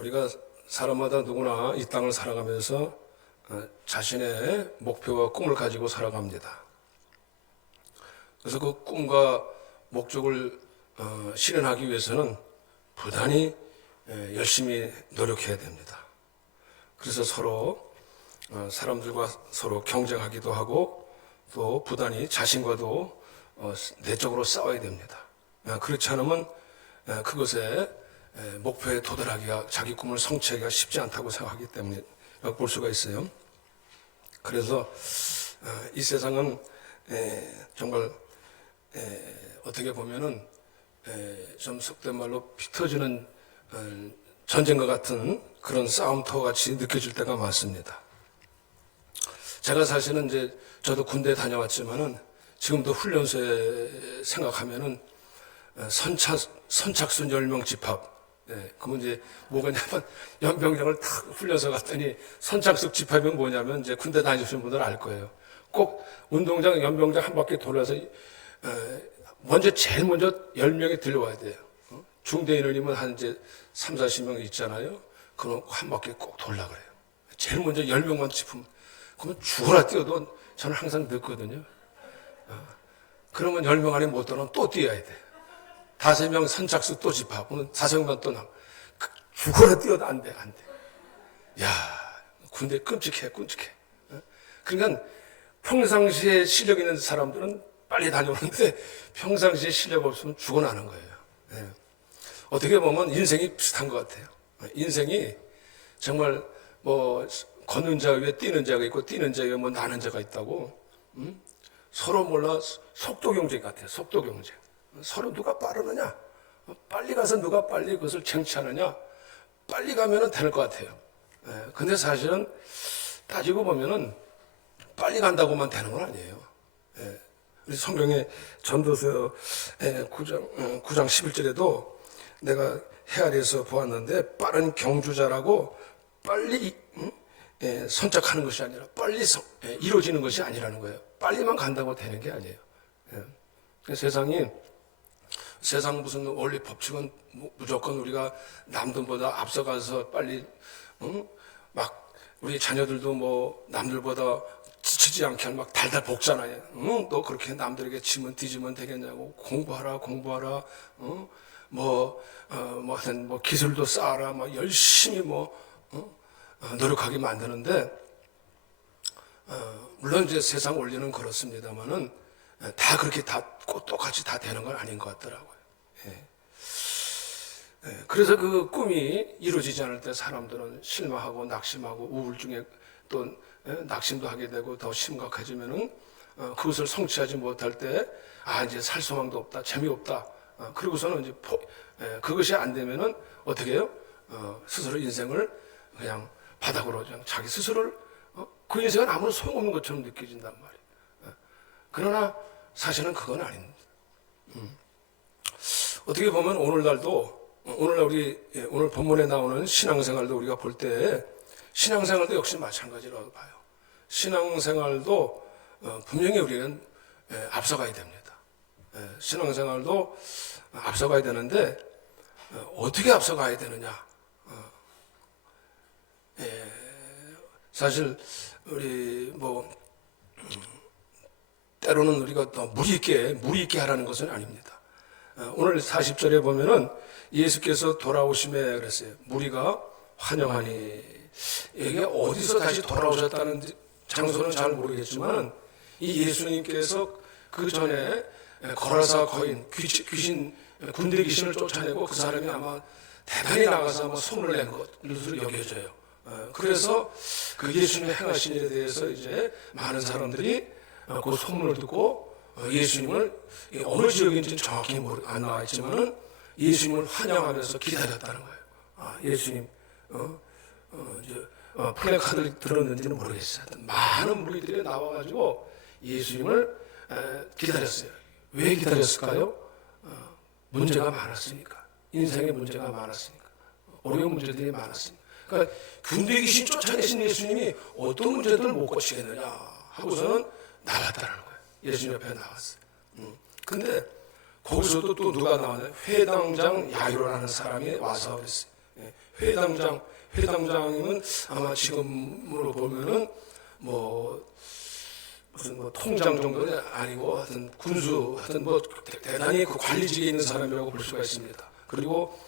우리가 사람마다 누구나 이 땅을 살아가면서 자신의 목표와 꿈을 가지고 살아갑니다. 그래서 그 꿈과 목적을 실현하기 위해서는 부단히 열심히 노력해야 됩니다. 그래서 서로 사람들과 서로 경쟁하기도 하고 또 부단히 자신과도 내적으로 싸워야 됩니다. 그렇지 않으면 그것에 목표에 도달하기가, 자기 꿈을 성취하기가 쉽지 않다고 생각하기 때문에 볼 수가 있어요. 그래서 이 세상은 정말 어떻게 보면은 좀 속된 말로 피 터지는 전쟁과 같은 그런 싸움터 같이 느껴질 때가 많습니다. 제가 사실은 이제 저도 군대 다녀왔지만은 지금도 훈련소에 생각하면은 선착순 10명 집합. 그러면 이제 뭐가냐면 연병장을 탁 훈련소 갔더니 선착순 집합이 뭐냐면 이제 군대 다니시는 분들은 알 거예요. 꼭 운동장, 연병장 한 바퀴 돌아서 제일 먼저 10명이 들려와야 돼요. 중대 인원이면 한 이제 3, 40명 있잖아요. 그럼 한 바퀴 꼭 돌라 그래요. 제일 먼저 10명만 짚으면, 그러면 죽어라 뛰어도 저는 항상 늦거든요. 그러면 10명 안에 못 들어오면 또 뛰어야 돼. 5명 선착순 또 집합. 그러면 5명만 또 나와. 죽어라 뛰어도 안 돼. 야, 군대 끔찍해. 그러니까 평상시에 실력 있는 사람들은 빨리 다녀오는데 평상시에 실력 없으면 죽어나는 거예요. 어떻게 보면 인생이 비슷한 것 같아요. 인생이 정말 뭐 걷는 자 위에 뛰는 자가 있고 뛰는 자 위에 뭐 나는 자가 있다고. 서로 몰라 속도 경쟁 같아요. 속도 경쟁. 서로 누가 빠르느냐, 빨리 가서 누가 빨리 그것을 쟁취하느냐, 빨리 가면은 되는 것 같아요. 근데 사실은 따지고 보면은 빨리 간다고만 되는 건 아니에요. 우리 성경의 전도서 9장 11절에도 내가 헤아려서 보았는데 빠른 경주자라고 빨리 선착하는 것이 아니라 빨리 이루어지는 것이 아니라는 거예요. 빨리만 간다고 되는 게 아니에요. 세상 무슨 원리 법칙은 무조건 우리가 남들보다 앞서가서 빨리 막 우리 자녀들도 뭐 남들보다 지치지 않게 막 달달 볶잖아요. 너 그렇게 남들에게 치면 뒤지면 되겠냐고. 공부하라. 하여튼 기술도 쌓아라. 막 열심히 노력하게 만드는데, 물론 이제 세상 원리는 그렇습니다만은 다 그렇게 다 똑같이 다 되는 건 아닌 것 같더라고요. 그래서 그 꿈이 이루어지지 않을 때 사람들은 실망하고 낙심하고 우울증에 또 낙심도 하게 되고 더 심각해지면은 그것을 성취하지 못할 때 이제 살 소망도 없다, 재미없다. 그러고서는 이제 그것이 안 되면은 어떻게 해요? 스스로 인생을 그냥 바닥으로 그냥 자기 스스로를 그 인생은 아무런 소용없는 것처럼 느껴진단 말이에요. 그러나 사실은 그건 아닙니다. 어떻게 보면 오늘 본문에 나오는 신앙생활도 우리가 볼 때 신앙생활도 역시 마찬가지라고 봐요. 신앙생활도 분명히 우리는 앞서가야 됩니다. 신앙생활도 앞서가야 되는데 어떻게 앞서가야 되느냐? 사실 우리 때로는 우리가 더 무리 있게 하라는 것은 아닙니다. 오늘 40절에 보면은 예수께서 돌아오심에 그랬어요. 무리가 환영하니. 이게 어디서 다시 돌아오셨다는 장소는 잘 모르겠지만 이 예수님께서 그 전에 거라사 거인 귀신 군대 귀신을 쫓아내고 그 사람이 아마 대단히 나가서 아마 소문을 낸 것으로 여겨져요. 그래서 그 예수님의 행하신 일에 대해서 이제 많은 사람들이 그 소문을 듣고 예수님을 어느 지역인지 정확히 안 나와 있지만은 예수님을 환영하면서 기다렸다는 거예요. 예수님 플래카드를 들었는지는 모르겠어요. 많은 무리들이 나와가지고 예수님을 기다렸어요. 왜 기다렸을까요? 문제가 많았으니까. 인생에 문제가 많았으니까. 어려운 문제들이 많았으니까. 그러니까 군대 귀신 쫓아내신 예수님이 어떤 문제들을 못 고치겠느냐 하고서는 나왔다는 거예요. 예수님 옆에 나왔어요. 근데 거기서도 또 누가 나왔나요? 회당장 야이로라는 사람이 와서 그랬어요. 회당장이면 아마 지금으로 보면은 무슨 통장 정도는 아니고 하여튼 군수 하여튼 대단히 그 관리직에 있는 사람이라고 볼 수가 있습니다. 그리고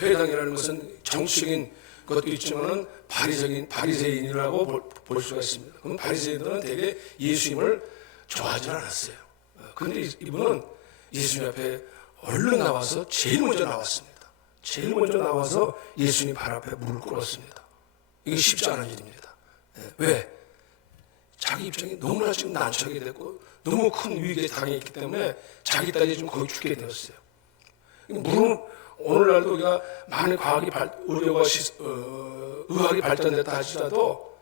회당이라는 것은 정치적인 것도 있지만은 바리새인이라고 볼 수가 있습니다. 그럼 바리새인들은 되게 예수님을 좋아하지 않았어요. 그런데 이분은 예수님 앞에 얼른 나와서 제일 먼저 나왔습니다. 제일 먼저 나와서 예수님 발 앞에 무릎 꿇었습니다. 이게 쉽지 않은 일입니다. 왜? 자기 입장이 너무나 지금 난처하게 됐고 너무 큰 위기에 당했기 때문에 자기 딸이 지금 거의 죽게 되었어요. 물론 오늘날도 우리가 많은 의학이 발전됐다 하시더라도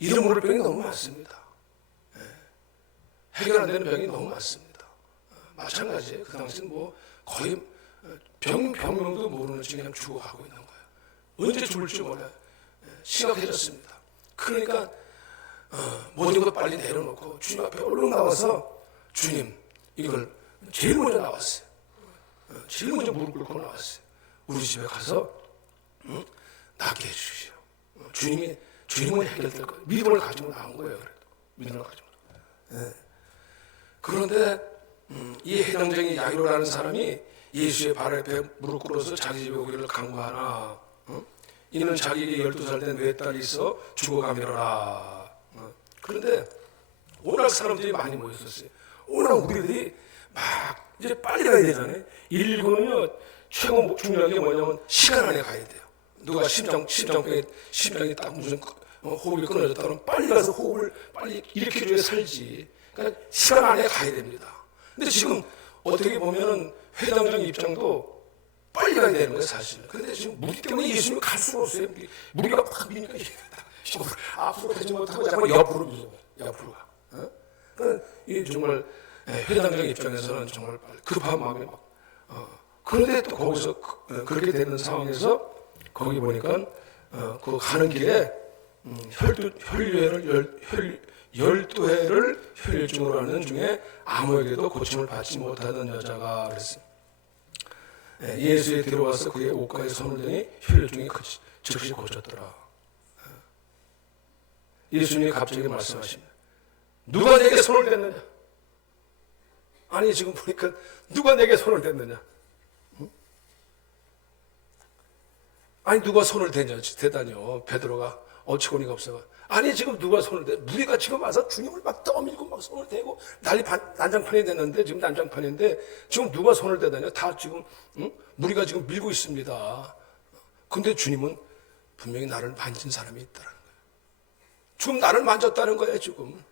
이름 모를 병이 너무 많습니다. 해결 안 되는 병이 너무 많습니다. 마찬가지예요. 그 당시는 거의 병명도 모르는 채 그냥 죽어가고 있는 거예요. 언제 죽을지 몰라요. 심각해졌습니다. 그러니까 모든 것 빨리 내려놓고 주님 앞에 얼른 나와서 주님 이걸 제일 먼저 나왔어요. 제일 먼저 무릎 꿇고 나왔어요. 우리 집에 가서 낫게 해주시오. 주님은 해결될 거예요. 믿음을 가지고 나온 거예요. 그래도 믿음을 가지고. 그런데 이 해당쟁이 야이로라는 사람이 예수의 발 앞에 무릎 꿇어서 자기 집에 오기를 간구하나 이는 자기에게 12살 된 외딸이 있어 죽어가매라. 그런데 워낙 사람들이 많이 모였었어요. 워낙 우리들이 막 이제 빨리 가야 되잖아요. 119는요 최고 중요한 게 뭐냐면 시간 안에 가야 돼요. 누가 심장이 딱 무슨 호흡이 끊어졌다면 빨리 가서 호흡을 빨리 일으켜줘야 살지. 그러니까 시간 안에 가야 됩니다. 근데 지금 어떻게 보면은 회당장 입장도 빨리 가야 되는 거예요, 사실. 그런데 지금 무리 때문에 예수님이 갈 수가 없어요. 무리가 팍 미니까 앞으로 가지 못하고 자꾸 옆으로 밀어요. 옆으로 가. 그러니까 이 정말 회당장 입장에서는 정말 급한 마음에 그런데 또 거기서 그렇게 되는 상황에서 거기 보니까 그 가는 길에 12회를 혈류증으로 하는 중에 아무에게도 고침을 받지 못하던 여자가 그랬어요. 예수에 들어와서 그의 옷가에 손을 대니 혈류증이 즉시 고쳤더라. 예수님이 갑자기 말씀하십니다. 누가 내게 손을 댔느냐? 아니 지금 보니까 누가 내게 손을 댔느냐? 아니 누가 손을 대다니요? 베드로가 어처구니가 없어가. 아니 지금 누가 손을 대? 무리가 지금 와서 주님을 막 떠밀고 막 손을 대고 난장판이 됐는데 지금 난장판인데 지금 누가 손을 대다니요? 다 지금 무리가 지금 밀고 있습니다. 근데 주님은 분명히 나를 만진 사람이 있다는 거예요. 지금 나를 만졌다는 거예요 지금.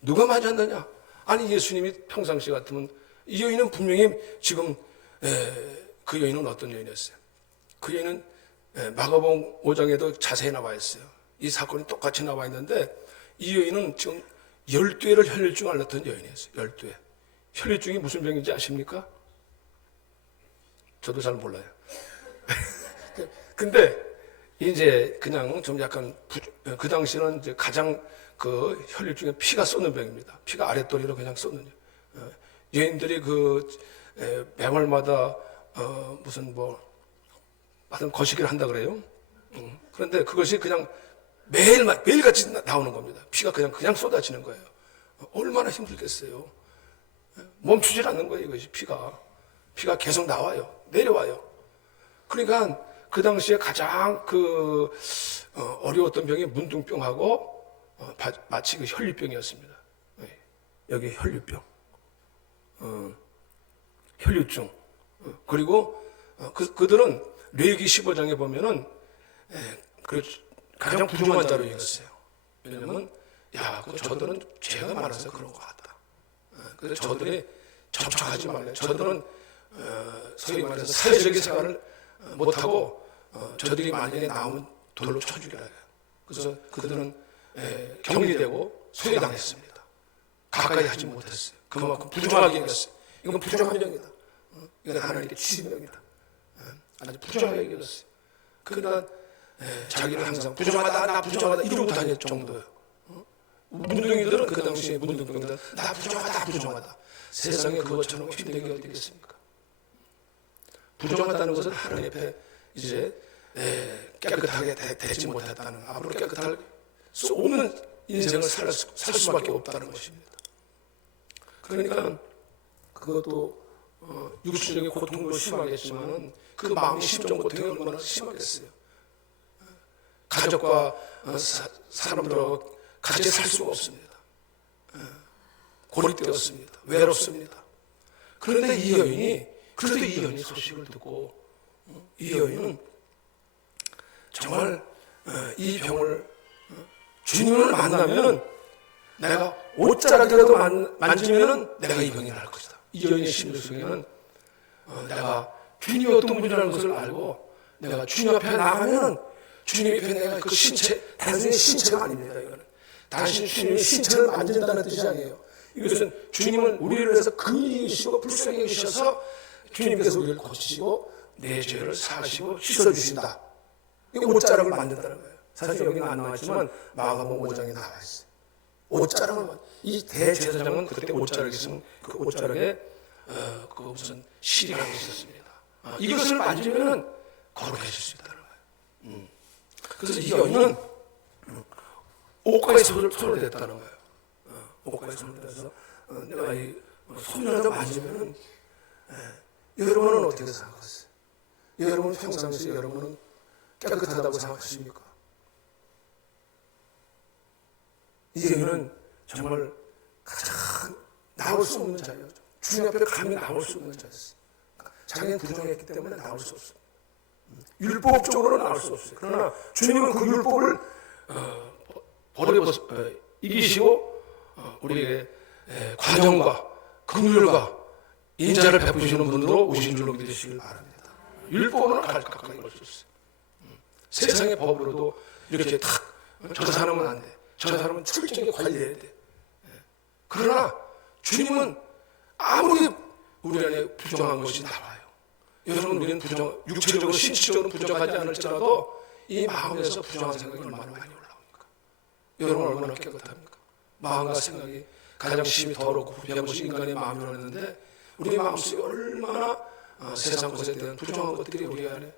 누가 만졌느냐? 아니 예수님이 평상시 같으면 이 여인은 분명히 지금 그 여인은 어떤 여인이었어요? 그 여인은 마가복음 5장에도 자세히 나와 있어요. 이 사건이 똑같이 나와 있는데 이 여인은 지금 12회를 혈류증 앓았던 여인이었어요. 12회. 혈류증이 무슨 병인지 아십니까? 저도 잘 몰라요. 근데 이제 그냥 좀 약간 그 당시는 이제 가장 그 혈류증에 피가 쏟는 병입니다. 피가 아랫도리로 그냥 쏟는. 여인들이 그 매월마다 무슨 하여튼 거시기를 한다 그래요. 그런데 그것이 그냥 매일같이 나오는 겁니다. 피가 그냥 쏟아지는 거예요. 얼마나 힘들겠어요. 멈추질 않는 거예요. 이것이 피가 계속 나와요. 내려와요. 그러니까 그 당시에 가장 어려웠던 병이 문둥병하고 마치 그 혈류병이었습니다. 여기 혈류병, 혈류증. 그리고 그들은 레위기 15장에 보면은 가장 부정한 자로 읽었어요. 왜냐면 저들은 죄가 많아서 그런 것 같다. 그래서 저들이 접촉하지 말래요. 저들은 소위 말해서 사회적인 생활을 못하고 저들이 만약에 나오면 돌로 쳐 죽여야 해요. 그래서 그들은 격리되고 소외당했습니다. 가까이 하지 못했어요. 그만큼 부정하게 여겼어요. 이건 부정한 병이다. 이건 하나님께 치신 병이다. 아주 부정하게 여겼어요. 그러나 자기는 항상 부정하다, 나 부정하다 이러고 다닐 정도예요. 문둥이들은 그 당시에 문둥병들 나 부정하다. 세상에 그것처럼 힘든 게 어디 있겠습니까? 부정하다는 것은 하나님 앞에 이제 깨끗하게 되지 못했다는, 앞으로 깨끗할 수 없는 인생을 살 수밖에 없다는 것입니다. 그러니까 그것도 육신적인 고통도 심하겠지만 그 마음의 심정 고통이 얼마나 심하겠어요. 가족과 사람들하고 같이 살 수가 없습니다. 고립되었습니다. 외롭습니다. 그런데 이 여인이 소식을 듣고 이 여인은 정말 이 병을 주님을 만나면 내가 옷자락이라도 만지면 내가 이 병이 날 것이다. 이 여인의 심리 속에는 내가 주님이 어떤 분이라는 것을 알고 내가 주님 앞에 나가면 주님 앞에 내가 그 신체, 단순히 신체가 아닙니다. 이거는 단순히 주님의 신체를 만진다는 뜻이 아니에요. 이것은 주님은 우리를 위해서 긍휼이시고 불쌍히 여기셔서 주님께서 우리를 고치시고 내 죄를 사하시고 씻어주신다. 이거 옷자락을 만든다는 거예요. 사실 여기는 안 나왔지만 마가복음 5장에 나와 있어요. 옷자락을 이 대제사장은 그때 옷자락이 있으면 그 옷자락에 그 무슨 실이라는 게 있었습니다. 이것을 만지면 거룩해질 수 있다는 거예요. 그래서 이 여인은 옷가에 손을 댔다는 거예요. 옷가에 손을 대서 내가 이 손이라도 만지면 여러분은 어떻게 생각하세요? 여러분 평상시에 여러분은 깨끗하다고 생각하십니까? 이 여인은 정말 가장 나올 수 없는 자예요. 주님 앞에 감히 나올 수 없는 자였어요. 자기는 부정했기 때문에 나올 수 없어요. 율법적으로 나올 수 없어요. 그러나 주님은 그 율법을 이기시고 우리에게 관용과 긍휼과 인자를 베푸시는 분으로 오신 줄로 믿으시길 바랍니다. 율법은 가까이 올 수 있어요. 세상의 법으로도 이렇게 탁 저 사람은 안 돼. 저 사람은 철저하게 관리해야 돼. 그러나 주님은 아무리 우리 안에 부정한 것이 나와요. 여러분 우리는 육체적으로 신체적으로 부정하지 않을지라도 이 마음에서 부정한 생각이 얼마나 많이 올라옵니까? 여러분 얼마나 깨끗합니까? 마음과 생각이 가장 심히 더럽고 부패한 것이 인간의 마음이라고 했는데 우리 마음속에 얼마나 세상 것에 대한 부정한 것들이 우리 안에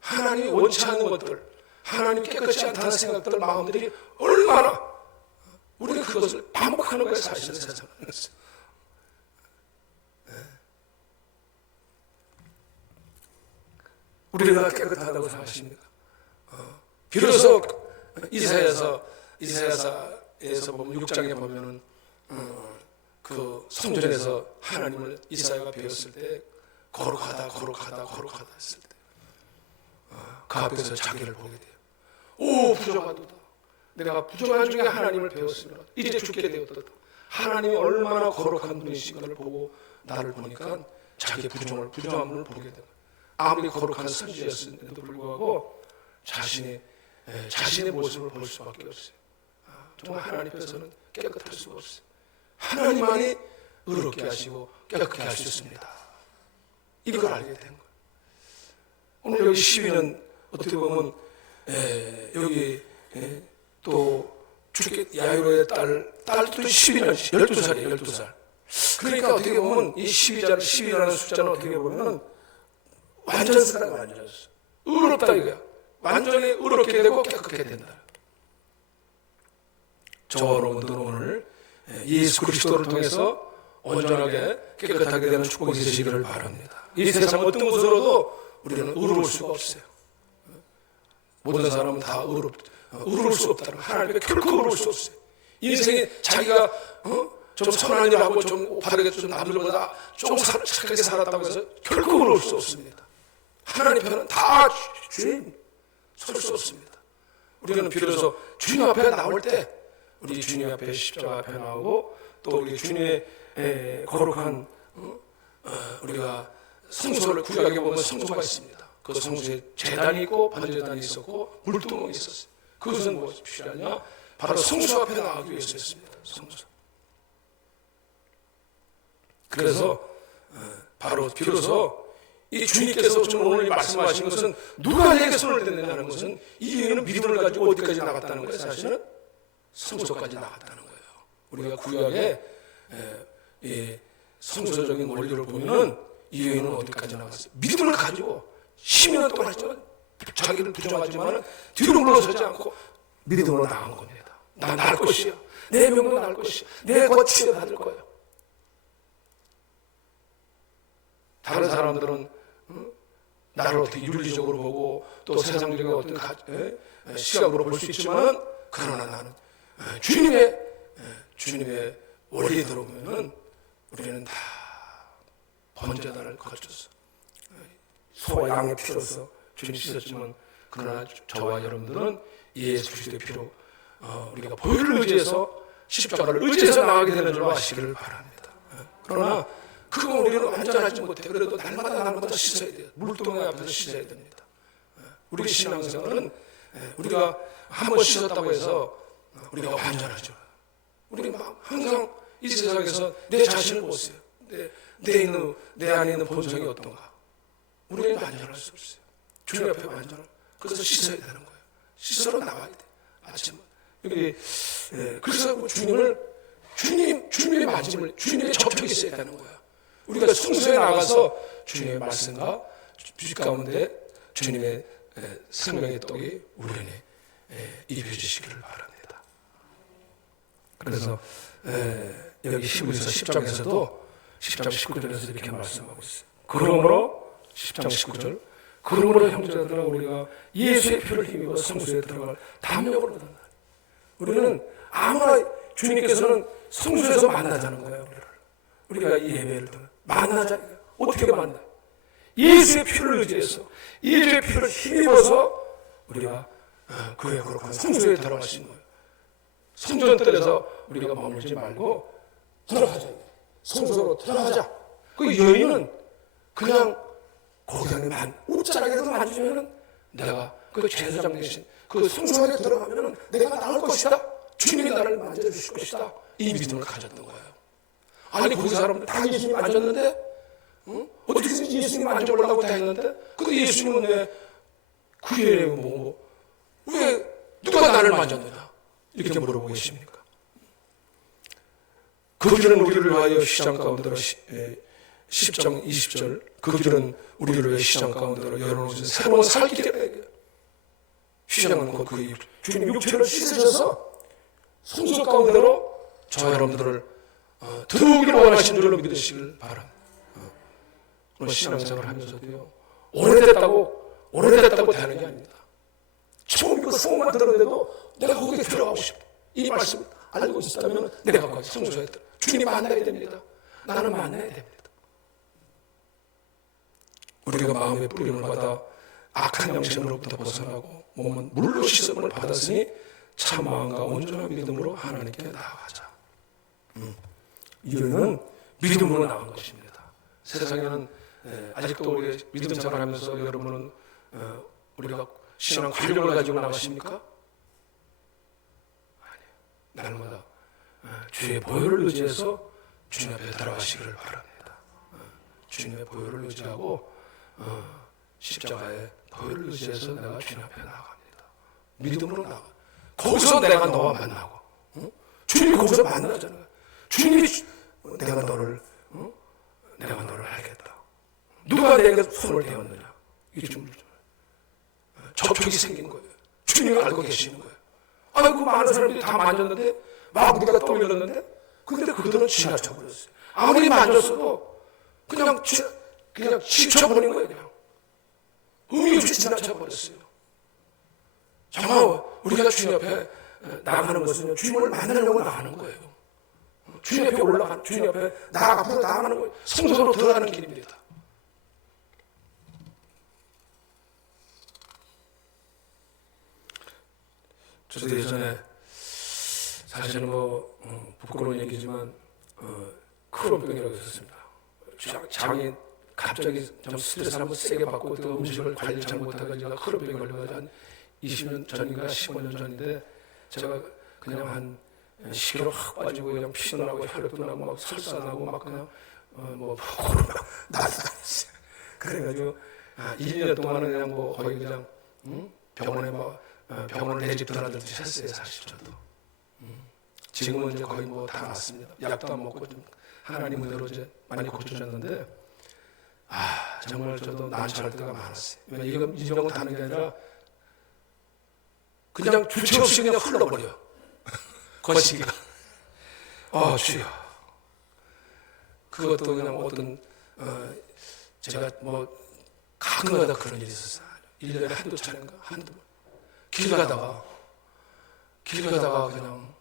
하나님이 원치 않는 것들, 하나님이 깨끗이 않다는 생각들, 마음들이 얼마나 우리는 그것을 반복하는 거예요. 사실은 세상은. 우리가 깨끗하다고 생각하십니까? 비로소 이사야서 이사야서에서 보면 6장에 보면은 그 성전에서 하나님을 이사야가 배웠을 때 거룩하다 했을 때 그 앞에서 자기를 보게 돼요. 오 부정하도다. 내가 부정한 중에 하나님을 배웠으면 이제 죽게 되었다. 하나님이 얼마나 거룩한 분이신 것을 보고 나를 보니까 자기의 부정함을 보게 돼요. 아무리 거룩한 선지였음에도 불구하고 자신의 모습을 볼 수밖에 없어요. 정말 하나님 앞에서는 깨끗할 수가 없어요. 하나님만이 의롭게 하시고 깨끗게 할 수 있습니다. 이걸 알게 된 거예요. 오늘 여기 12는 어떻게 보면 여기 또 죽게 야이로의 딸도 12년 12살이에요. 12살. 그러니까 어떻게 보면 이 12라는 숫자는 어떻게 보면 완전 사람 완전했어. 의롭다 이거야. 완전히 의롭게 되고 깨끗하게 된다. 저와 여러분들은 오늘 예수 그리스도를 통해서 온전하게 깨끗하게 되는 축복이 되시기를 바랍니다. 이 세상 어떤 곳으로도 우리는 의로울 수가 없어요. 모든 사람은 다 의로울 수 없다는 하나님께 결코 의로울 수 없어요. 인생에 자기가 좀 선한 일하고 좀 바르게 좀 남들보다 좀 착하게 살았다고 해서 결코 의로울 수 없습니다. 하나님 편은 다 죄인 설 수 없습니다. 우리는 비로소 주님 앞에 나올 때 우리 주님 앞에 십자가 앞에 나오고 또 우리 주님의 거룩한 우리가 성소를 구약에 보면 성소가 있습니다. 그 성소에 제단이 있고 번제단이 있었고 물두멍이 있었어요. 그것은 무엇이 필요하냐? 바로 성소 앞에 나가기 위해서였습니다. 성소. 그래서 바로 비로소 이 주님께서 좀 오늘 말씀하신 것은 누가 내게 손을 댔느냐는 것은 이 여인은 믿음을 가지고 어디까지 나갔다는 거예요? 사실은 성소까지 나갔다는 거예요. 우리가 구약의 이 성소적인 원리를 보면은 이 여인은 어디까지 나갔어요? 믿음을 가지고 10년 동안 했지만 자기를 부정하지만 뒤로 물러서지 않고 믿음으로 나간 겁니다. 나 날 것이야. 내 명도 날 것이야. 내 거치에 받을 거야. 다른 사람들은 나를 어떻게 윤리적으로 보고 또 세상적인 어떤 시각으로 볼 수 있지만 그러나 나는 주님의 원리에 들어오면은 우리는 다 번제단을 거쳤어. 소와 양의 피로서 주님 씻었지만 그러나 저와 여러분들은 예수 그리스도의 피로 우리가 보혈을 의지해서 십자가를 의지해서 나가게 되는 줄 아시기를 바랍니다. 그러나 그거 우리는 완전하지 못해. 그래도 날마다 씻어야 돼요. 물동에 앞에서 씻어야 됩니다. 우리 신앙생활은 우리가 한 번 씻었다고 해서 우리가 완전하죠. 우리 막 항상 이 세상에서 내 자신을 보세요. 내 안에 있는 본성이 어떤가. 우리는 완전할 수 없어요. 주님 앞에 완전할. 그래서 씻어야 되는 거예요. 씻으러 나와야 돼. 아침 여기 그래서 주님의 맞음을 주님의 접촉이 있어야 되는 거예요. 우리가 성소에 나가서 주님의 말씀과 주식 가운데 주님의 생명의 떡이 우리 안에 입혀주시기를 바랍니다. 그래서 여기 히브리서 10장에서도 10장 19절에서 이렇게 말씀하고 있어요. 그러므로 10장 19절 그러므로 형제들아 우리가 예수의 피를 힘입어 성소에 들어갈 담력을 얻었나니 우리는 아무나 주님께서는 성소에서 만나자는 거예요. 우리가 이 예배를 만나자. 어떻게 만나? 예수의 피를 의지해서 예수의 피를 힘입어서 우리가 그의 거룩한 성소에 들어갈 수 있는 거예요. 성전뜰에서 우리가 머물지 말고 들어가자. 성소로 들어가자. 그 여인은 그냥 거기서 옷자락에서 만지면은 내가 그 제사장 대신 그 성소 안에 들어가면은 내가 나을 것이다. 주님이 나를 만져주실 것이다. 이 믿음을 가졌던 거예요. 아니 거기 사람들 다 예수님 만졌는데 어떻게 예수님 만져보려고 다 했는데 근데 예수님은 왜 그게 왜 누가 나를 만졌느냐 이렇게 물어보고 계십니까? 그 길은 우리를 위하여 시장 가운데로 10장 20절 그 길은 우리를 위해 시장 가운데로 열어놓으신 새로운 살 길이에요. 시장은 곧 그 주님 육체를 씻으셔서 성소 가운데로 저 여러분들을 들어오기를 원하신 줄로 믿으시길 바랍니다. 오늘 신앙생활을 하면서도요 오래됐다고 되는 게 아닙니다. 처음 그 소문만 들었는데도 내가 거기에 들어가고 싶다. 이 말씀을 알고 있었다면 내가 거기 성소에 들어 주님 만나야 됩니다. 나는 만나야 됩니다. 우리가 마음의 뿌림을 받아 악한 영생으로부터 벗어나고 몸은 물로 씻음을 받았으니 참 마음과 온전한 믿음으로 하나님께 나아가자. 이거는 믿음으로 나온 것입니다. 세상에는 아직도 우리 믿음 생활하면서 여러분은 우리가 신앙 관력을 가지고 나가십니까? 아니요. 날마다 주의 보혈을 의지해서 주님 앞에 들어가시기를 바랍니다. 주님의 보혈을 의지하고 십자가의 보혈을 의지해서 내가 주님 앞에 나아갑니다. 믿음으로 나가. 거기서 내가 너와 만나고 주님이 거기서 만나잖아요. 주님이 내가 너를 알겠다. 누가 내게 손을 대었느냐 이게 좀 접촉이 생긴 거예요. 주님을 알고 계시는 거예요. 아이고 많은 사람들이 다 만졌는데 막 우리가 떠밀렸는데 근데 그들은 지나쳐 버렸어요. 아무리 만졌어도 그냥 지쳐버린 거예요. 그냥 의미 없이 지나쳐 버렸어요. 정말 우리가 주님 앞에 나가는 것은 주님을 만나려고 나가는 거예요. 주님 앞에 올라가는, 주님 앞에 앞으로 나아가는 거예요. 성소로 들어가는 길입니다. 저도 예전에 사실은 부끄러운 얘기지만 크론병이라고 있었습니다. 장이 갑자기 좀 스트레스를 한번 세게 받고 또 음식을 관리 잘못하고 제가 크론병에 걸려가지고 한 20년 전인가 15년 전인데 제가 그냥 한 10kg 확 빠지고 그냥 피도 나고 혈액도 나고 막 설사나고 막 그냥 막 난리가 났어요. 그래가지고 1년 동안은 그냥 거의 그냥 병원에 병원을 내 집 드나들듯이 했어요. 사실 저도. 지금은 이제 거의 다 났습니다. 약도 안 먹고 좀 하나님 은혜로 이제 많이 고쳐졌는데 정말 저도 난처할 때가 많았어요. 이건 이정은 다는 게 아니라 그냥 주체 없이 그냥 흘러버려. 거시기가. 주여. 그것도 그냥 어떤 제가 뭐 가끔가다 그런 일이 있었어요. 1년에 한두 차례인가 한두 번. 길 가다가 그냥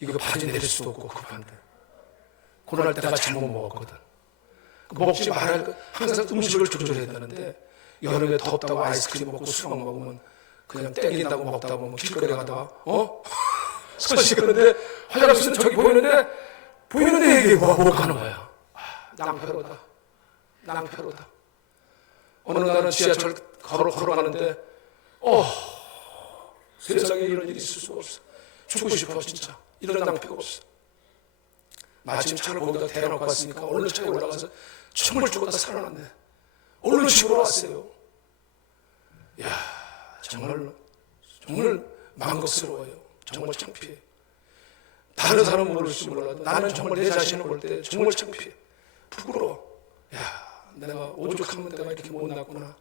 이거 바지 내릴 수도 없고 급한데 그날 때 내가 잘못 먹었거든. 먹지 말아야 항상 음식을 조절해야 되는데 여름에 덥다고 아이스크림 먹고 수박 먹으면 그냥 땡긴다고 먹다 보면 길거리 가다가 서시는데 화장실은 저기 보이는데 이게 못 가는 거야. 낭패로다. 어느 날은 지하철 걸어가는데 세상에 이런 일이 있을 수가 없어. 죽고 싶어 진짜. 이런 낭패가 없어. 마침 차를 거기다 대놓고 왔으니까 얼른 차에 올라가서 총을 죽었다 살아났네. 얼른 집으로 왔어요. 정말 망각스러워요. 정말 창피해. 다른 사람은 모를지 몰라도 나는 정말 내 자신을 볼 때 정말 창피해. 부끄러워. 내가 오죽하면 내가 이렇게 못났구나.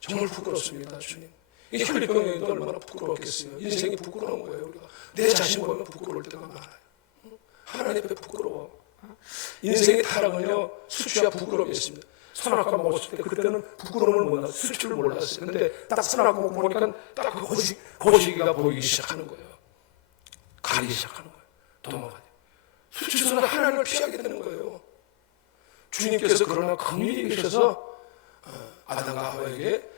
정말 부끄럽습니다, 주님. 이 혈리병에도 얼마나 부끄러웠겠어요. 인생이 부끄러운 거예요. 우리가 내 자신 보면 부끄러울 때가 많아요. 하나님 앞에 부끄러워. 인생의 타락은요, 수치와 부끄러움이 있습니다. 선악과 먹었을 때 그때는 부끄러움을 몰랐어요. 수치를 몰랐어요. 근데 딱 선악과 먹고 보니까 딱 거시기가 보이기 시작하는 거예요. 가리기 시작하는 거예요. 도망가요. 수치에서는 하나님을 피하게 되는 거예요. 주님께서 그러나 긍휼히 계셔서 아담과 하와에게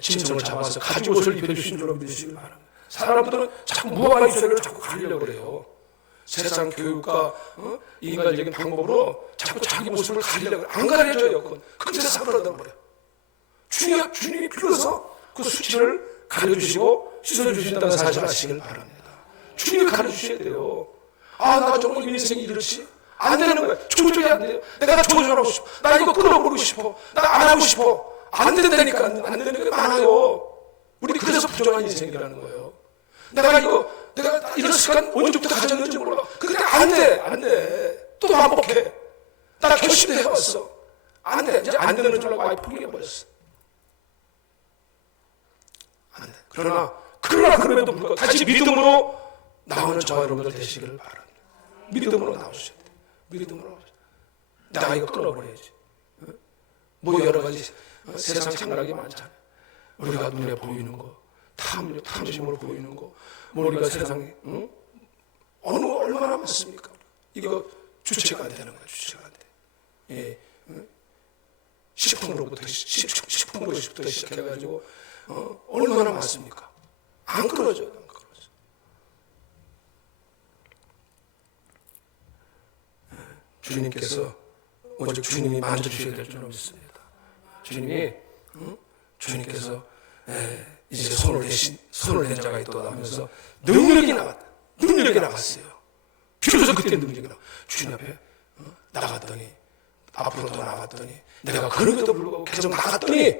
짐승을 잡아서 가지옷을 입혀주신 줄로 믿으시길 바랍니다. 사람들은 자꾸 무화과의 소리를 자꾸 가리려고 그래요. 세상 교육과 인간적인 방법으로 자꾸 자기 모습을 가리려고 안 가려져요. 그건 근데 사그라져 버려. 주님이 비로소 그 수치를 가려주시고 씻어주신다는 사실 아시길 바랍니다. 주님이 가려주셔야 돼요. 나 정말 인생이 이렇지? 안 되는 거야. 조절이 안 돼요. 내가 조절하고 싶어. 나 이거 끊어버리고 싶어. 나 안 하고 싶어. 안 된다니까. 안 되는 게 많아요. 우리 그래서 부정한 인생이라는 거예요. 내가 이런 습관 언제부터 가졌는지 몰라. 근데 안 돼. 또 반복해. 나 결심도 해봤어. 안 돼. 이제 안 되는 줄 알고 아예 포기해버렸어. 안 돼. 그러나 그럼에도 불구하고 다시 믿음으로 나오는 저와 여러분들 되시기를 바랍니다. 믿음으로 나오셔야 돼. 믿음으로. 내가 이거 끊어버려야지. 뭐 여러 가지 세상 생각이 많잖아요. 우리가 눈에 보이는 거, 탐심으로 보이는 거, 우리가 세상에 얼마나 많습니까? 이거 주체가 안 되는 거야. 주체가 안 돼. 식품으로부터 시작해가지고 얼마나 많습니까? 안 끊어져요. 주님께서 오직 주님이 만져주셔야 될 줄로 믿습니다. 주님께서 이제 손을 댄 자가 있다 하면서 능력이 나갔어요. 비로소 그때 능력이 나갔어요. 주님 앞에 나갔더니 앞으로 더 나갔더니 내가 그럼에도 불구하고 계속 나갔더니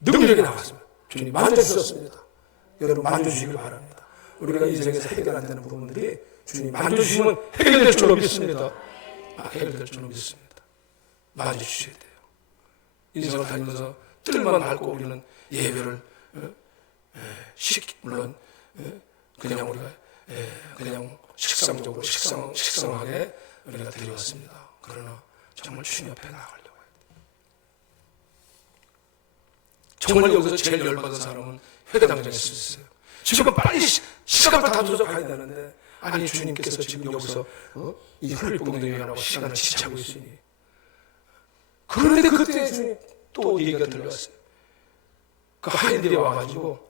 능력이 나갔습니다. 주님이 만져주셨습니다. 여러분 만져주시길 바랍니다. 우리가 인생에서 해결 안 되는 부분들이 주님이 만져주시면 해결될 줄로 믿습니다. 해결될 줄로 믿습니다. 만져주셔야 돼요. 인생을 다니면서 뜰만 밟고 우리는 예배를 물론 그냥 우리가 그냥 식상적으로 식상하게 우리가 드려왔습니다. 그러나 정말 주님 앞에 나가려고 해요. 정말 여기서 제일 열받은 사람은 회당장에 있어요. 지금 빨리 시간을 다 조져 가야 되는데 아니 주님께서 지금 여기서 이 흘릴봉동이라고 시간을 지체하고 있으니 그런데 그때 주님 또 얘기가 들려왔어요. 그 하인들이 와가지고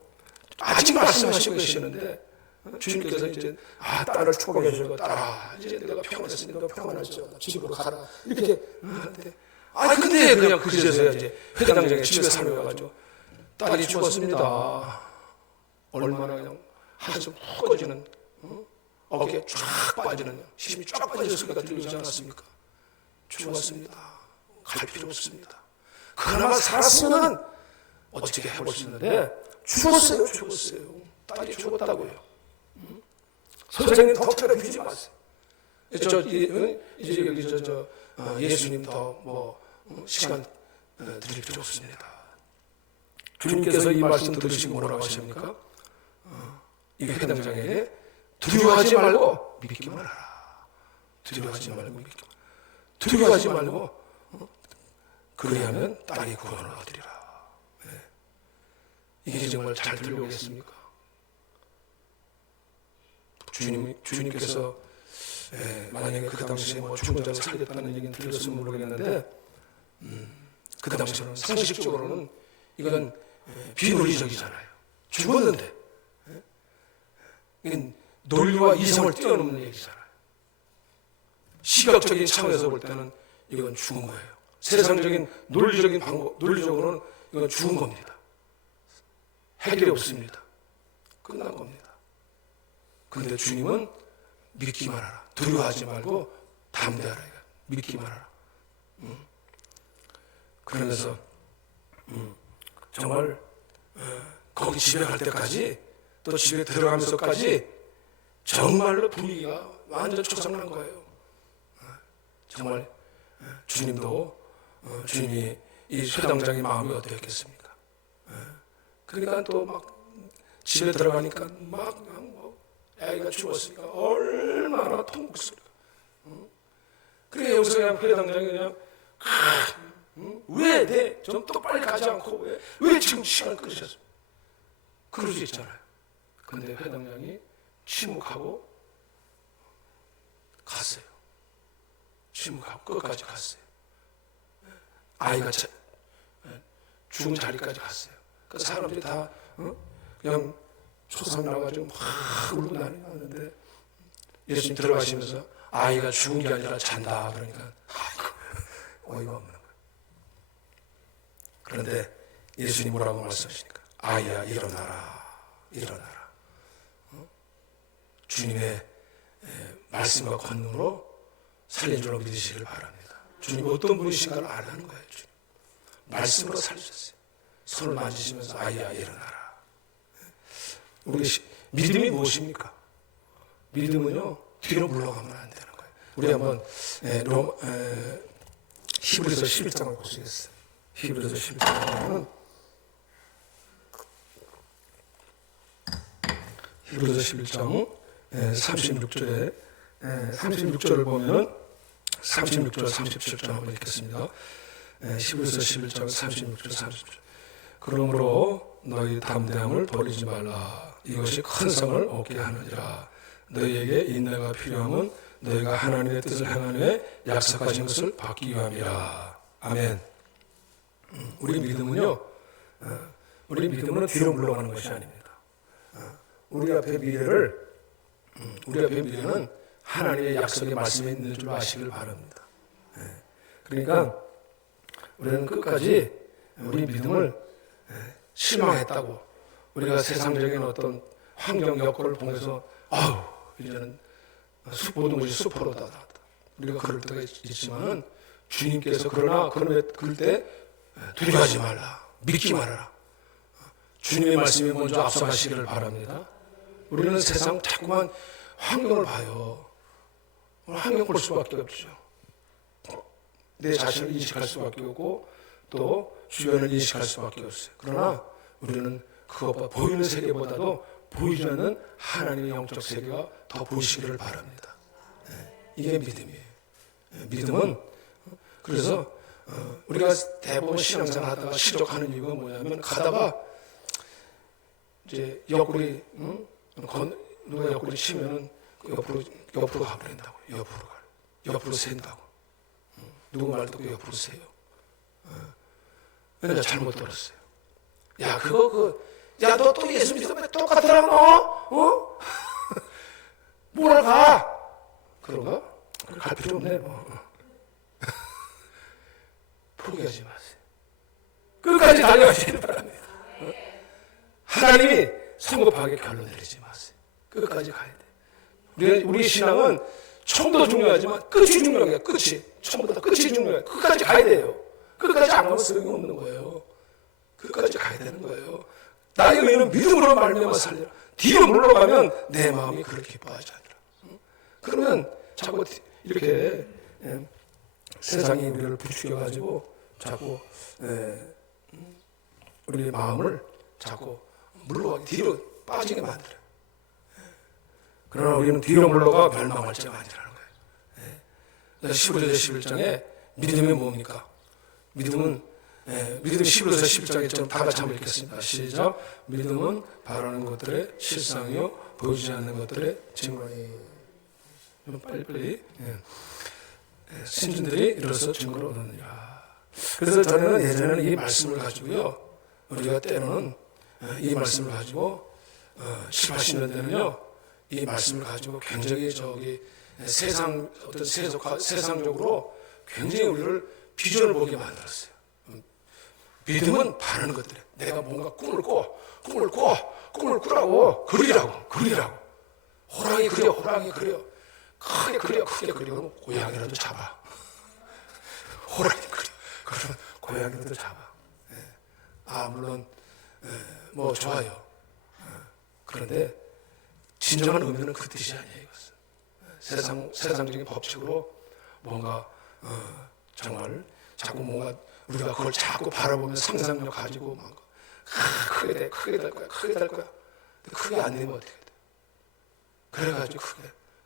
아직 말씀하시고 계시는데 주님께서 이제 딸을 축복해 주시고 딸아 이제 내가 평안했으니 너가 평안하죠. 집으로 가라 이렇게 하는데 근데 그냥 그제서야 이제 회당장에 집에 살려가지고 딸이 죽었습니다. 얼마나 그냥 한숨 푹 꺼지는 어깨에 쫙 빠지는 힘이 쫙 빠지는 소리가 들리지 않았습니까? 죽었습니다. 갈 필요 없습니다. 그나마 살았으면 어떻게 해볼 수 있는데 죽었어요. 딸이 죽었다고요. 선생님 덕분에 비지 마세요. 예수님 더 시간 드릴 필요 없습니다. 주님께서 이 말씀 들으시고 뭐라고 하십니까? 이 회당장에게 두려워하지 말고 믿기만 하라. 두려워하지 말고 믿기만 하라. 두려워하지 말고 그리하면 딸이 구원을 얻으리라. 이게 정말 잘 들려오겠습니까? 주님께서 만약에 그 당시에 뭐 죽은 자를 살리겠다는 얘기는 들렸으면 모르겠는데 그 당시에는 상식적으로는 이건 비논리적이잖아요. 죽었는데 이건 논리와 이성을 뛰어넘는 얘기잖아요. 시각적인 차원에서 볼 때는 이건 죽은 거예요. 세상적인 논리적인 방법, 논리적으로는 이건 죽은 겁니다. 해결이 없습니다. 끝난 겁니다. 그런데 주님은 믿기만 하라. 두려워하지 말고 담대하라. 믿기만 하라. 그러면서 정말 거기 집에 갈 때까지 또 집에 들어가면서까지 정말로 분위기가 완전 초상난 거예요. 정말 주님도 주님이 이 회당장의 마음이 어떻겠습니까? 그러니까 또 막 집에 들어가니까 막 애가 죽었으니까 얼마나 통곡스러워. 그래 여기서 그냥 회당장이 그냥 왜 좀 또 빨리 가지 않고 왜 지금 시간을 끌으셨어? 그럴 수 있잖아요. 근데 회당장이 침묵하고 갔어요. 침묵하고 끝까지 갔어요. 아이가 죽은 자리까지 갔어요. 그 사람들이 다 그냥 초상 나가지고 막 울고 난리 났는데 예수님 들어가시면서 아이가 죽은 게 아니라 잔다 그러니까 어이가 없는 거예요. 그런데 예수님 뭐라고 말씀하시니까 아이야 일어나라 일어나라. 주님의 말씀과 권능으로 살린 줄로 믿으시길 바랍니다. 주님 어떤 분이신가를 알라는 거예요. 주님. 말씀으로 살리셨어요. 손을 만지시면서 아이야 일어나라. 우리 믿음이 무엇입니까? 믿음은요 뒤로 물러가면 안 되는 거예요. 우리 한번 히브리서 11장을 보시겠어요. 히브리서 11장은 히브리서 11장 36절에 36절을 보면 36절 37절 한번 읽겠습니다. 히브리서 11장 36절 37절 그러므로 너희 담대함을 버리지 말라. 이것이 큰 상을 얻게 하느니라. 너희에게 인내가 필요함은 너희가 하나님의 뜻을 행한 후에 약속하신 것을 받기 위함이라. 아멘. 우리 믿음은요, 우리 믿음은 뒤로 물러가는 것이 아닙니다. 우리 앞에 미래는 하나님의 약속의 말씀에 있는 줄 아시길 바랍니다. 그러니까 우리는 끝까지 우리 믿음을 실망했다고 우리가 세상적인 어떤 환경 여건을 보면서 이제는 모든 것이 수포로다 우리가 그럴 때가 있지만은 주님께서 그러나 그럴 때 두려워하지 말라 믿기 말아라. 주님의 말씀이 먼저 앞서가시기를 바랍니다. 우리는 세상 자꾸만 환경을 봐요. 환경 볼 수밖에 없죠. 내 자신을 인식할 수밖에 없고 또 주변을 인식할 수밖에 없어요. 그러나 우리는 그것보다 보이는 세계보다도 보이지 않는 하나님의 영적 세계가 더 보이시기를 바랍니다. 이게 믿음이에요. 믿음은 그래서 우리가 대부분 신앙생활 하다가 실족하는 이유가 뭐냐면 가다가 이제 옆구리 누가 옆구리 치면은 옆으로 가버린다고. 옆으로 샌다고. 누구 말 듣고 옆으로 세요. 내가 잘못 들었어요. 야, 야, 너 또 예수 믿으면 똑같으라고 너? 뭐라 가? 그런가? 갈 필요 없네, 뭐. 포기하지 마세요. 끝까지 달려가시길 바랍니다. 하나님이 성급하게 결론 내리지 마세요. 끝까지 가야 돼. 우리 신앙은 처음도 중요하지만 끝이 중요해요. 끝이. 처음보다 끝이 중요해요. 끝까지 가야 돼요. 끝까지 안 가면 소용이 없는 거예요. 끝까지 가야 되는 거예요. 나의 의는 믿음으로 말미암아 살리라. 뒤로 물러가면 내 마음이 그렇게 기뻐하지 않으라. 그러면 자꾸 이렇게 세상이 우리를 부추겨가지고 자꾸 우리의 마음을 자꾸 물러가게 뒤로 빠지게 만들어요. 그러나 우리는 뒤로 물러가 멸망할 자가 아니라는 거예요. 15절 11장에 믿음이 뭡니까? 믿음은 믿음이 11절 11장에 좀 다 같이 한번 읽겠습니다. 시작. 믿음은 바라는 것들의 실상이요 보이지 않는 것들의 증거니. 빨리 신진들이 이로써 증거를 얻느니라. 그래서 저는 예전에는 이 말씀을 가지고요, 우리가 때로는 이 말씀을 가지고 7, 80년대는요 이 말씀을 가지고 굉장히 세상적으로 굉장히 우리를 비전을 보게 만들었어요. 믿음은 바라는 것들에 내가 뭔가 꿈을 꾸라고 그리라고 호랑이 그려 크게 그려 그러면 고양이라도 잡아. 호랑이 그려 그러면 고양이라도 잡아. 물론 뭐 좋아요. 그런데 진정한 의미는 그 뜻이 아니에요. 이것은 세상적인 법칙으로 뭔가 정말 자꾸 뭔가 우리가 그걸 자꾸 바라보면 상상력 가지고 막 크게 될 거야. 근데 크게 안 되면 어떻게 돼? 그래가지고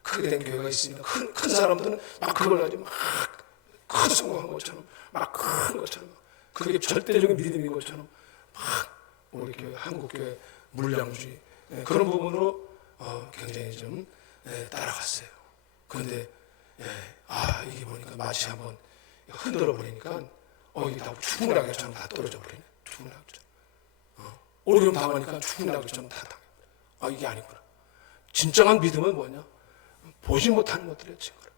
크게 된 교회가 있습니다. 큰 사람들은 막 그걸 가지고 큰 성공한 것처럼 막 큰 것처럼 그게 절대적인 믿음인 것처럼 막 우리 교회 한국교회 물량주의 그런 부분으로 굉장히 좀 따라갔어요. 그런데 이게 보니까 마치 한번 흔들어 버리니까 이게 다 죽은 낙엽처럼 다 떨어져 버리네. 죽은 낙엽처럼. 오르름 당하니까 죽은 낙엽처럼 다 당해. 이게 아니구나. 진정한 믿음은 뭐냐? 보지 못하는 것들의 증거를.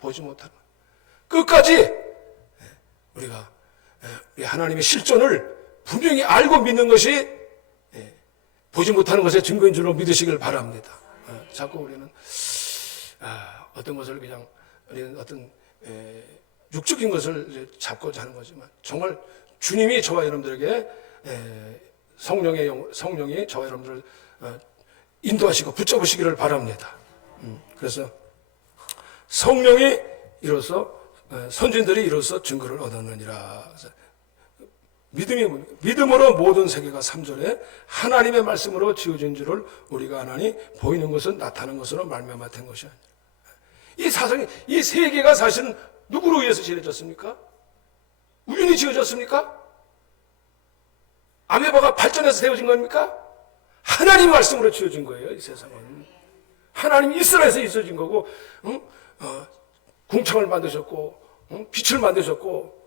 보지 못하는 것. 끝까지 우리가 하나님의 실존을 분명히 알고 믿는 것이 보지 못하는 것의 증거인 줄로 믿으시길 바랍니다. 자꾸 우리는 어떤 것을 그냥 우리는 어떤 육적인 것을 잡고자 하는 거지만 정말 주님이 저와 여러분들에게 성령이 저와 여러분들을 인도하시고 붙잡으시기를 바랍니다. 그래서 성령이 이로써 선진들이 이로써 증거를 얻었느니라. 믿음으로 모든 세계가 3절에 하나님의 말씀으로 지어진 줄을 우리가 아나니 보이는 것은 나타나는 것으로 말미암아 된 것이 아니라. 이 사상이 이 세계가 사실은 누구로 의해서 지어졌습니까? 우연히 지어졌습니까? 아메바가 발전해서 되어진 겁니까? 하나님의 말씀으로 지어진 거예요. 이 세상은 하나님이 이스라엘에서 있어진 거고, 궁창을 만드셨고, 빛을 만드셨고,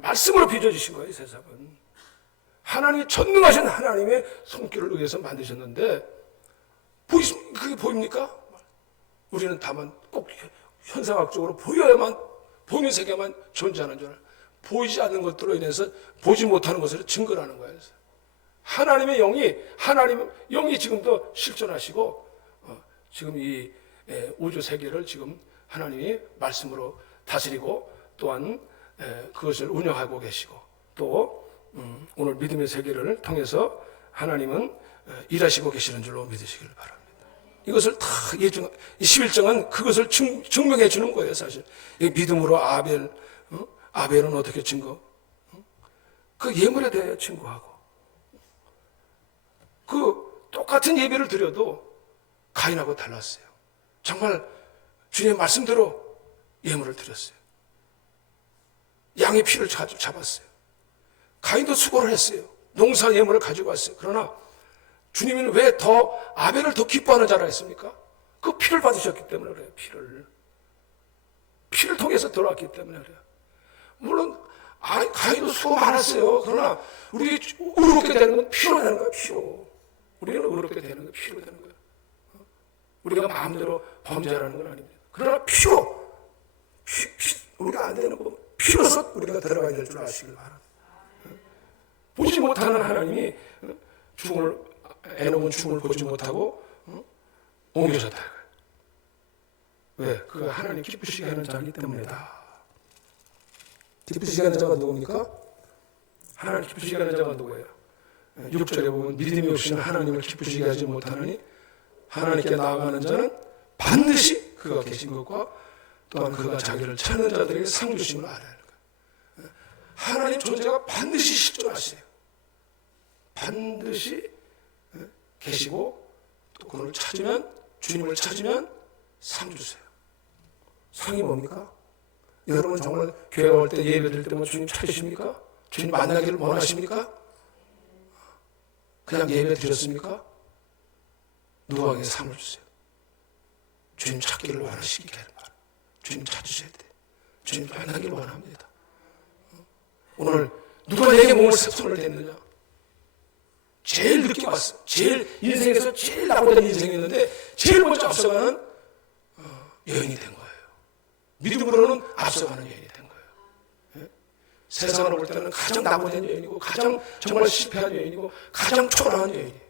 말씀으로 빚어주신 거예요. 이 세상은 하나님이 전능하신 하나님의 손길을 의해서 만드셨는데 그게 보입니까? 우리는 다만 꼭 현상학적으로 보여야만 보이는 세계만 존재하는 줄 알아요. 보이지 않는 것들로 인해서 보지 못하는 것을 증거하는 거예요. 하나님의 영이 지금도 실존하시고 지금 이 우주 세계를 지금 하나님이 말씀으로 다스리고 또한 그것을 운영하고 계시고 또 오늘 믿음의 세계를 통해서 하나님은 일하시고 계시는 줄로 믿으시길 바랍니다. 이것을 다 이 11장은 그것을 증명해 주는 거예요. 사실 믿음으로 아벨은 어떻게 증거? 그 예물에 대해 증거하고 그 똑같은 예배를 드려도 가인하고 달랐어요. 정말 주님의 말씀대로 예물을 드렸어요. 양의 피를 잡았어요. 가인도 수고를 했어요. 농사 예물을 가지고 왔어요. 그러나 주님은 왜 더 아벨을 더 기뻐하는 자라 했습니까? 그 피를 받으셨기 때문에 그래요. 피를 통해서 들어왔기 때문에 그래요. 물론 가인도 수고 많았어요. 그러나 우리 의롭게 되는 건 피로 되는 거예요. 피로. 우리는 의롭게 되는 건 피로 되는 거예요. 우리가 마음대로 범죄하라는 건 아닙니다. 그러나 피로 우리가 안 되는 거 피로서 우리가 들어가야 될 줄 아시길 바랍니다. 보지 못하는 하나님이 에녹은 죽음을 보지 못하고 옮겨졌다. 왜? 그 하나님 기쁘시게 하는 자이기 때문이다. 기쁘시게 하는 자가 누굽니까? 하나님 기쁘시게 하는 자가 누구예요? 6절에 보면 믿음이 없이는 하나님을 기쁘시게 하지 못하느니 하나님께 나아가는 자는 반드시 그가 계신 것과 또한 그가 자기를 찾는 자들에게 상 주심을 알아야 하는 거예요. 하나님 존재가 반드시 실존하세요. 반드시 계시고 또 그걸 찾으면, 주님을 찾으면 상 주세요. 상이 뭡니까? 여러분 정말 교회 올 때 예배 드릴 때만 주님 찾으십니까? 주님 만나기를 원하십니까? 그냥 예배 드렸습니까? 누구에게 상을 주세요. 주님 찾기를 원하시기를 바랍니다. 주님 찾으셔야 돼요. 주님 만나기를 원합니다. 오늘 누가 내게 몸을 손을 댔느냐? 제일 늦게 왔어. 제일 인생에서 제일 나보다 인생이었는데 제일 먼저 앞서가는 여인이 된 거예요. 믿음으로는 앞서가는 여인이 된 거예요. 예? 세상으로 볼 때는 가장 나보된 여인이고 가장 정말 실패한 여인이고 가장 초라한 여인이에요.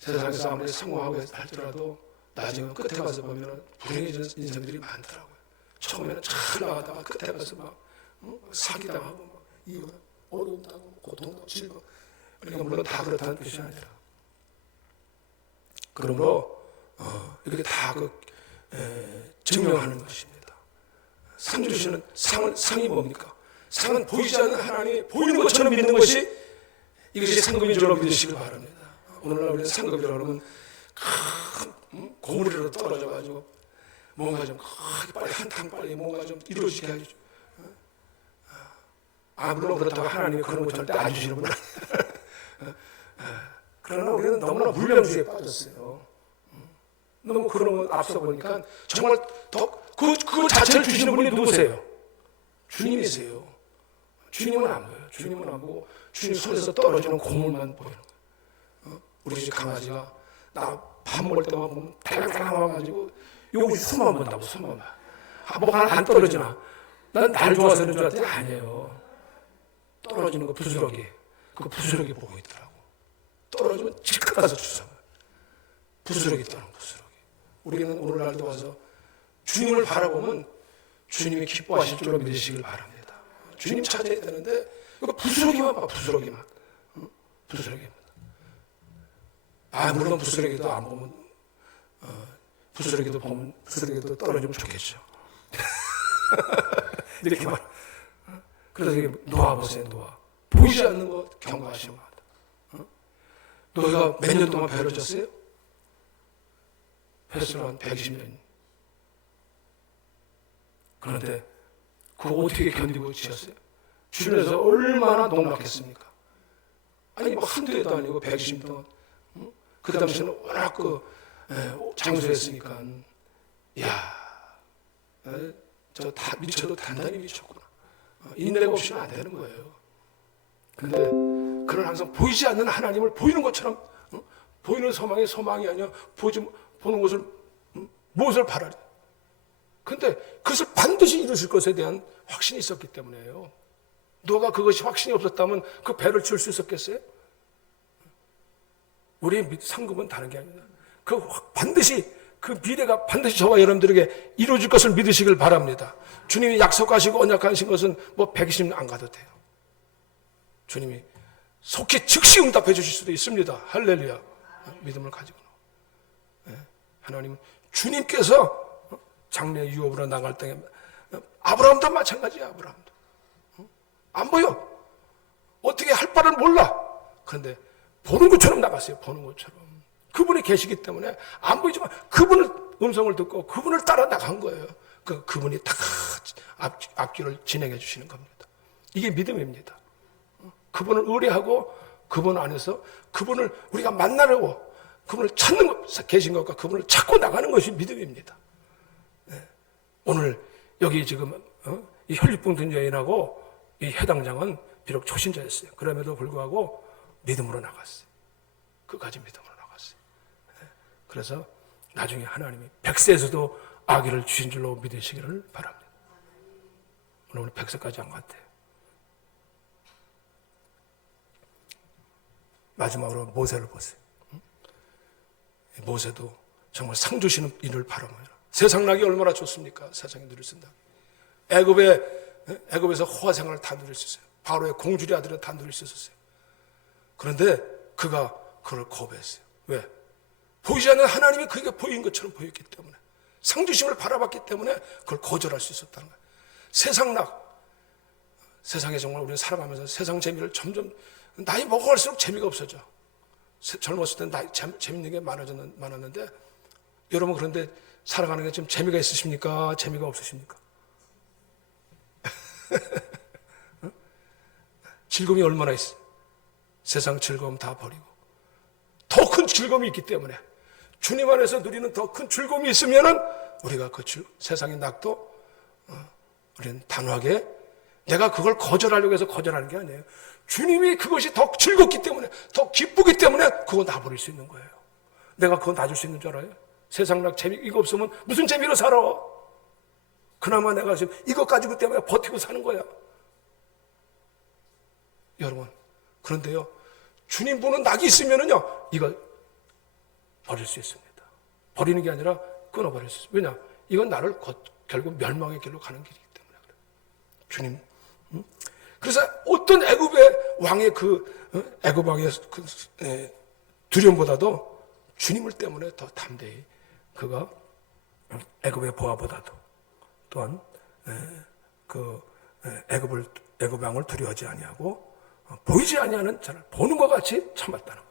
세상에서 아무리 성공하고 할지라도 나중에 끝에 가서 보면 불행해지는 인생들이 많더라고요. 처음에는 잘 나가다가 끝에 가서 막 사기당하고 막 이거 어려움 당하고 고통당하고 질병. 그러니까 물론 다 그렇다는 뜻이 아니라, 그러므로 이렇게 다 증명하는 것입니다. 상 주시는 상이 뭡니까? 상은 보이지 않는 하나님이 보이는 것처럼 믿는 것이, 이것이 상급인 줄로 믿으시길 바랍니다. 오늘날 우리는 상급이라고 하면 큰 고무리로 떨어져가지고 뭔가 좀 빨리 한탕 빨리 뭔가 좀 이루어지게 해야죠. 물론 그렇다고 하나님이 그런 거 절대 안 주시는 분 아니에요. 그러나 우리는 너무나 물량주의에 빠졌어요. 너무 그런 거 앞서 보니까 정말 더 그 자체를 주시는 분이 누구세요? 주님이세요. 주님은 안 보여요. 주님은 안 보고 주님 손에서 떨어지는 고물만 보이는 거예요. 우리 집 강아지가 나 밥 먹을 때만 보면 달랑 와가지고 요거 손만 본다고, 손만 봐. 뭐가 안 떨어지나? 난 날 좋아서 그런 줄 알았더니 아니에요. 떨어지는 거 부스러기, 그거 부스러기 보고 있더라고. 떨어지면 질끈 가서 주워. 부스러기 떠는 부스러기. 우리는 오늘날도 와서 주님을 바라보면 주님이 기뻐하실 줄로 믿으시길 바랍니다. 주님 찾아야 되는데 이거 부스러기만 봐, 부스러기만. 부스러기만. 물론 부스러기도 안 보면 부스러기도 보면 부스러기도 떨어지면 좋겠죠. 이렇게 말. 그래서 놓아보세요, 놓아. 보이지 않는 거 경고하시면 합니다. 너희가 몇 년 동안 배를 졌어요? 횟수로 한 120년. 그런데 그거 어떻게 견디고 지었어요? 주변에서 얼마나 농락했습니까? 아니 뭐 한두 해도 아니고 120년 동안. 그 당시에는 워낙 장수했으니까, 저 미쳐도 단단히 미쳤구나. 인내가 없이는 안 되는 거예요. 근데 그는 항상 보이지 않는 하나님을 보이는 것처럼, 보이는 소망이 소망이 아니야. 보는 것을 무엇을 바라리. 근데 그것을 반드시 이루실 것에 대한 확신이 있었기 때문에요. 너가 그것이 확신이 없었다면 그 배를 칠 수 있었겠어요? 우리의 상급은 다른 게 아닙니다. 반드시 그 미래가 반드시 저와 여러분들에게 이루어질 것을 믿으시길 바랍니다. 주님이 약속하시고 언약하신 것은 뭐 120년 안 가도 돼요. 주님이 속히 즉시 응답해 주실 수도 있습니다. 할렐루야. 믿음을 가지고. 하나님은 주님께서 장래 유업으로 나갈 때, 아브라함도 마찬가지야. 아브라함도 안 보여. 어떻게 할 바를 몰라. 그런데 보는 것처럼 나갔어요. 보는 것처럼. 그분이 계시기 때문에 안 보이지만 그분의 음성을 듣고 그분을 따라 나간 거예요. 그분이 다 앞길을 진행해 주시는 겁니다. 이게 믿음입니다. 그분을 의뢰하고 그분 안에서 그분을 우리가 만나려고 그분을 찾는 것, 계신 것과 그분을 찾고 나가는 것이 믿음입니다. 오늘 여기 지금 이 혈육병 든 여인하고 이 해당장은 비록 초신자였어요. 그럼에도 불구하고 믿음으로 나갔어요. 끝까지 믿음으로 나갔어요. 그래서 나중에 하나님이 100세에서도 아기를 주신 줄로 믿으시기를 바랍니다. 오늘 100세까지 안 갔대요. 마지막으로 모세를 보세요. 모세도 정말 상 주시는 일을 바라보라. 세상 낙이 얼마나 좋습니까? 세상에 누릴 수 있다. 애굽에서 호화 생활을 다 누릴 수 있어요. 바로의 공주리 아들은 다 누릴 수 있었어요. 그런데 그가 그걸 거부했어요. 왜? 보이지 않는 하나님이 그에게 보인 것처럼 보였기 때문에, 상 주심을 바라봤기 때문에 그걸 거절할 수 있었다는 거예요. 세상 낙, 세상에 정말 우리는 살아가면서 세상 재미를 점점 나이 먹어갈수록 재미가 없어져. 젊었을 때는 재밌는 게 많았는데 여러분 그런데 살아가는 게 좀 재미가 있으십니까? 재미가 없으십니까? 즐거움이 얼마나 있어? 세상 즐거움 다 버리고 더 큰 즐거움이 있기 때문에 주님 안에서 누리는 더 큰 즐거움이 있으면은 우리가 그 세상의 낙도 우리는 단호하게 내가 그걸 거절하려고 해서 거절하는 게 아니에요. 주님이 그것이 더 즐겁기 때문에 더 기쁘기 때문에 그거 놔버릴 수 있는 거예요. 내가 그거 놔줄 수 있는 줄 알아요? 세상 낙 재미 이거 없으면 무슨 재미로 살아? 그나마 내가 지금 이것 가지고 때문에 버티고 사는 거야. 여러분 그런데요 주님 보는 낙이 있으면은요 이거 버릴 수 있습니다. 버리는 게 아니라 끊어버릴 수 있습니다. 왜냐? 이건 나를 결국 멸망의 길로 가는 길이기 때문에 그래요. 주님 그래서 어떤 애굽의 왕의 애굽 왕의 두려움보다도 주님을 때문에 더 담대히 그가 애굽의 보아보다도 또한 애굽 왕을 두려워하지 아니하고 보이지 아니하는 자를 보는 것 같이 참았다는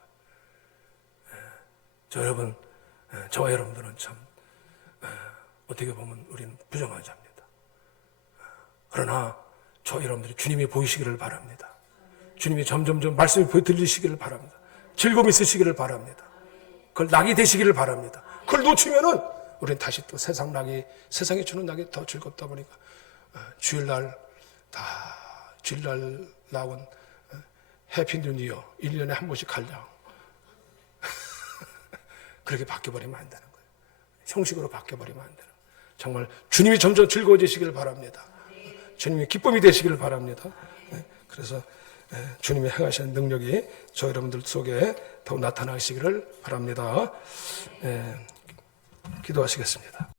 거예요. 저와 여러분들은 참 어떻게 보면 우리는 부정한 자입니다. 그러나 저와 여러분들이 주님이 보이시기를 바랍니다. 주님이 점점점 말씀이 들리시기를 바랍니다. 즐거움이 있으시기를 바랍니다. 그걸 낙이 되시기를 바랍니다. 그걸 놓치면은 우리는 다시 또 세상이 주는 낙이 더 즐겁다 보니까 주일날 나온 해피 뉴 이어 1년에 한 번씩 가려 그렇게 바뀌어버리면 안 되는 거예요. 형식으로 바뀌어버리면 안 되는 거예요. 정말 주님이 점점 즐거워지시기를 바랍니다. 주님이 기쁨이 되시기를 바랍니다. 그래서 주님이 행하시는 능력이 저 여러분들 속에 더욱 나타나시기를 바랍니다. 기도하시겠습니다.